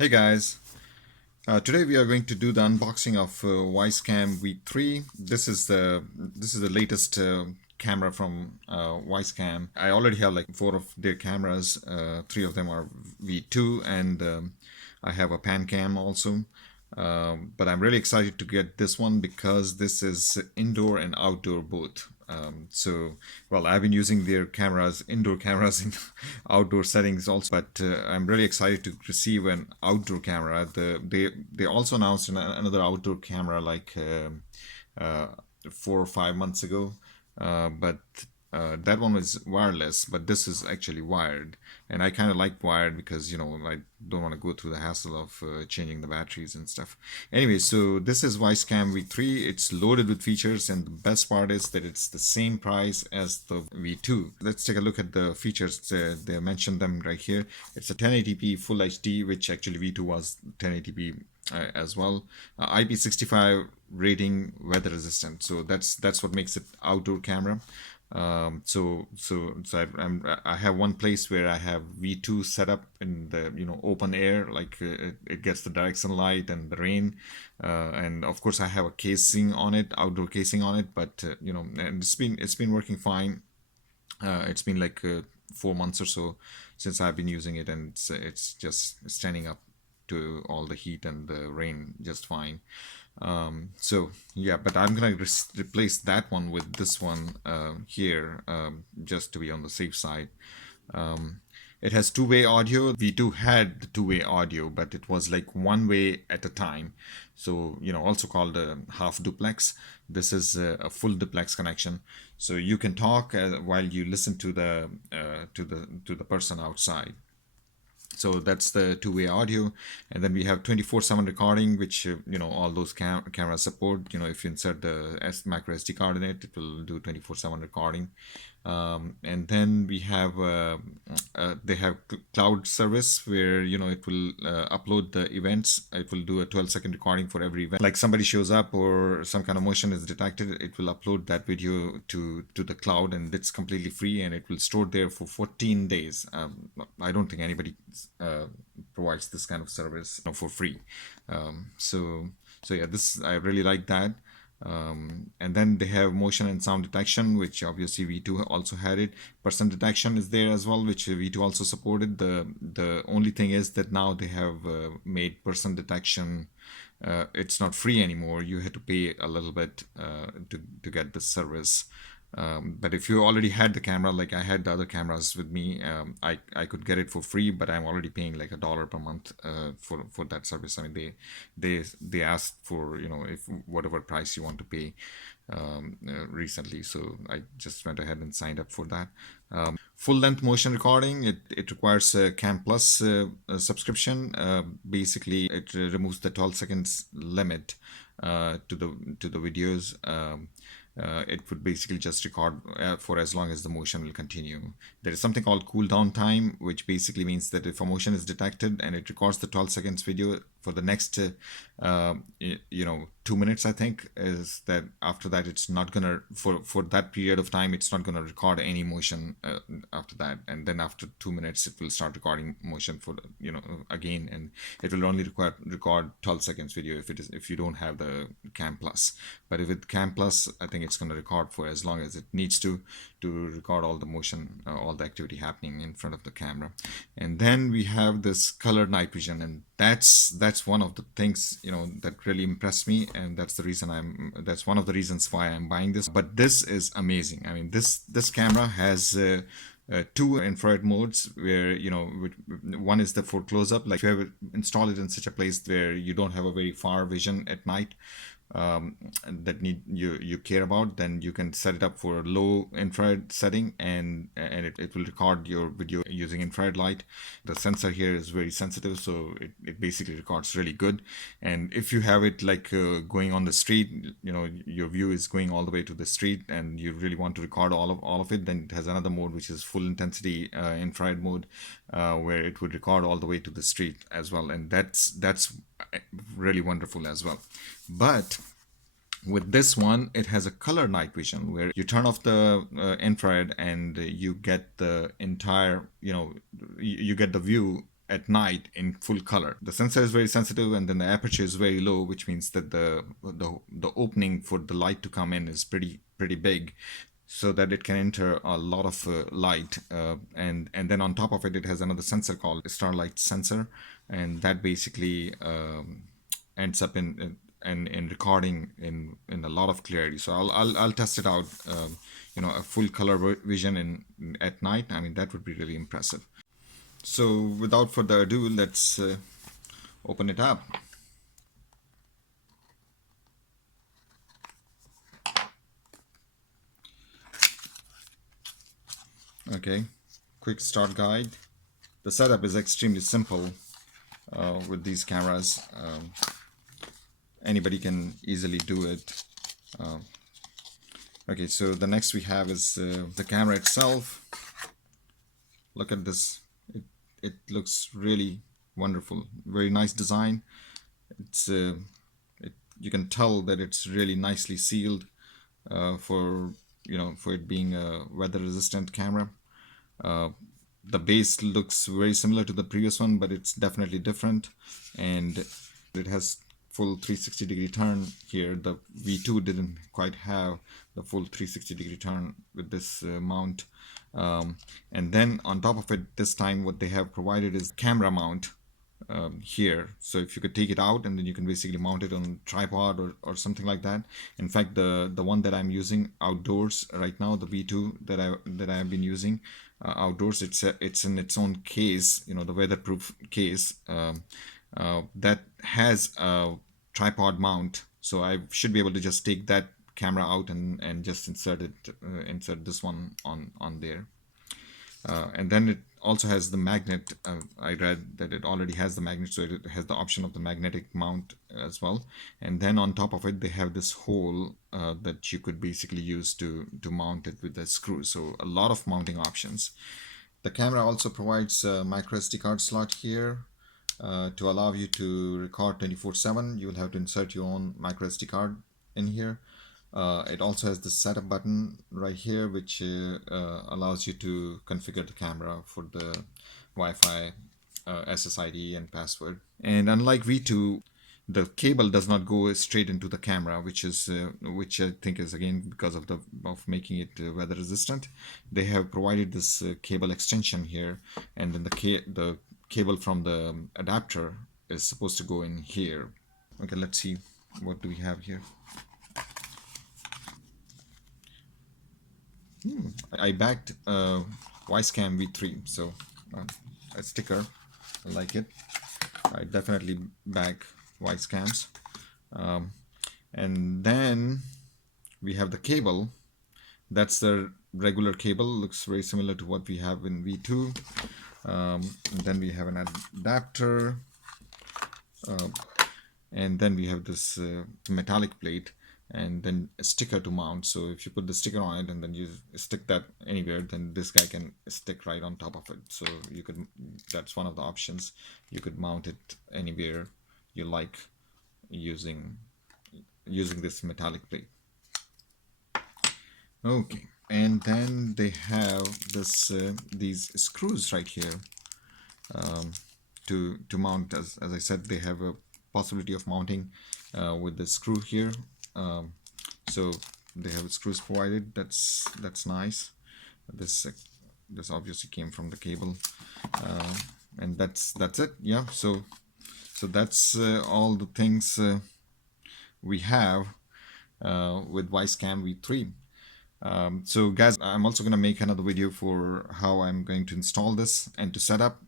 Hey guys, today we are going to do the unboxing of Wyze Cam V3. This is the latest camera from Wyze Cam. I already have like four of their cameras. Three of them are V2, and I have a pan cam also. But I'm really excited to get this one because this is indoor and outdoor both. Well, I've been using their cameras, indoor cameras in outdoor settings also, but I'm really excited to receive an outdoor camera. They also announced another outdoor camera like 4 or 5 months ago, but that one was wireless, but this is actually wired, and I kind of like wired because I don't want to go through the hassle of changing the batteries and stuff. Anyway, so this is Wyze Cam V3. It's loaded with features, and the best part is that it's the same price as the V2. Let's take a look at the features. They mentioned them right here. It's a 1080p Full HD, which actually V2 was 1080p as well. IP65 rating, weather resistant. So that's what makes it outdoor camera. I have one place where I have V2 set up in the open air, like it gets the direct sunlight and the rain, and of course I have a casing on it, outdoor casing on it, but and it's been working fine. It's been like 4 months or so since I've been using it, and it's just standing up to all the heat and the rain just fine. So yeah, but I'm gonna replace that one with this one here, just to be on the safe side. It has two-way audio. V2 had the two-way audio, but it was like one way at a time. So also called a half duplex. This is a full duplex connection. So you can talk while you listen to the person outside. So that's the two-way audio, and then we have 24/7 recording, which all those cameras support. If you insert the micro SD card in it, it will do 24/7 recording. And then we have they have cloud service where it will upload the events. It will do a 12-second recording for every event. Like somebody shows up or some kind of motion is detected, it will upload that video to the cloud, and it's completely free, and it will store there for 14 days. I don't think anybody provides this kind of service for free. So yeah, this I really like that. And then they have motion and sound detection, which obviously V2 also had it. Person detection is there as well, which V2 also supported. The only thing is that now they have made person detection, it's not free anymore. You had to pay a little bit to get the service. But if you already had the camera, like I had the other cameras with me, I could get it for free, but I'm already paying like $1 per month for that service. I mean, they asked for if whatever price you want to pay recently, so I just went ahead and signed up for that. Full length motion recording, it requires a Cam Plus subscription. Basically, it removes the 12 seconds limit to the videos. It would basically just record for as long as the motion will continue. There is something called cooldown time, which basically means that if a motion is detected and it records the 12 seconds video for the next 2 minutes, I think, is that after that it's not gonna, for that period of time, it's not gonna record any motion after that, and then after 2 minutes it will start recording motion for again, and it will only record 12 seconds video if you don't have the Cam Plus. But with Cam Plus, I think it's going to record for as long as it needs to record all the motion, all the activity happening in front of the camera. And then we have this color night vision, and that's one of the things that really impressed me, and that's one of the reasons why I'm buying this. But this is amazing. I mean, this camera has two infrared modes where one is the for close-up. Like if you have installed it in such a place where you don't have a very far vision at night, that you care about, then you can set it up for low infrared setting, and it will record your video using infrared light. The sensor here is very sensitive, so it basically records really good. And if you have it like going on the street, your view is going all the way to the street, and you really want to record all of it, then it has another mode which is full intensity infrared mode, where it would record all the way to the street as well, and that's really wonderful as well. But with this one, it has a color night vision where you turn off the infrared and you get the entire, you get the view at night in full color. The sensor is very sensitive, and then the aperture is very low, which means that the opening for the light to come in is pretty big, so that it can enter a lot of light, and then on top of it, it has another sensor called Starlight Sensor, and that basically ends up in recording in a lot of clarity. So I'll test it out. A full color vision at night. I mean, that would be really impressive. So without further ado, let's open it up. Okay, quick start guide. The setup is extremely simple with these cameras. Anybody can easily do it. Okay, so the next we have is the camera itself. Look at this. It looks really wonderful. Very nice design. It's you can tell that it's really nicely sealed for it being a weather-resistant camera. The base looks very similar to the previous one, but it's definitely different, and it has full 360-degree turn here. The V2 didn't quite have the full 360-degree turn with this mount, and then on top of it, this time what they have provided is camera mount here. So if you could take it out, and then you can basically mount it on a tripod or something like that. In fact, the one that I'm using outdoors right now, the V2 that I have been using outdoors, it's in its own case, the weatherproof case that has a tripod mount. So I should be able to just take that camera out and just insert this one on there. And then it also has the magnet. I read that it already has the magnet, so it has the option of the magnetic mount as well. And then on top of it, they have this hole that you could basically use to mount it with the screw. So a lot of mounting options. The camera also provides a micro SD card slot here to allow you to record 24/7. You will have to insert your own micro SD card in here. It also has the setup button right here, which allows you to configure the camera for the Wi-Fi, SSID, and password. And unlike V2, the cable does not go straight into the camera, which I think is again because of making it weather resistant. They have provided this cable extension here, and then the cable from the adapter is supposed to go in here. Okay, let's see what do we have here. I backed Wyze Cam V3, so a sticker. I like it. I definitely back Wyze Cams. And then we have the cable. That's the regular cable. Looks very similar to what we have in V2. And then we have an adapter. And then we have this metallic plate, and then a sticker to mount. So if you put the sticker on it and then you stick that anywhere, then this guy can stick right on top of it. So that's one of the options. You could mount it anywhere you like using this metallic plate. Okay, and then they have these screws right here to mount. As I said, they have a possibility of mounting with the screw here. So they have screws provided. That's nice. This obviously came from the cable, and that's it. Yeah. So that's all the things we have with Wyze Cam V3. So guys, I'm also going to make another video for how I'm going to install this and to set up.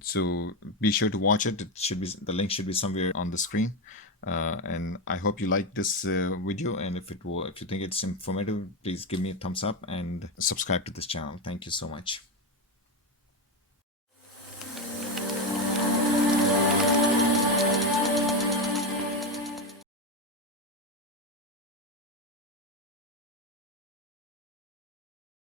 So be sure to watch it. The link should be somewhere on the screen. And I hope you like this video, and if you think it's informative, please give me a thumbs up and subscribe to this channel. Thank you so much.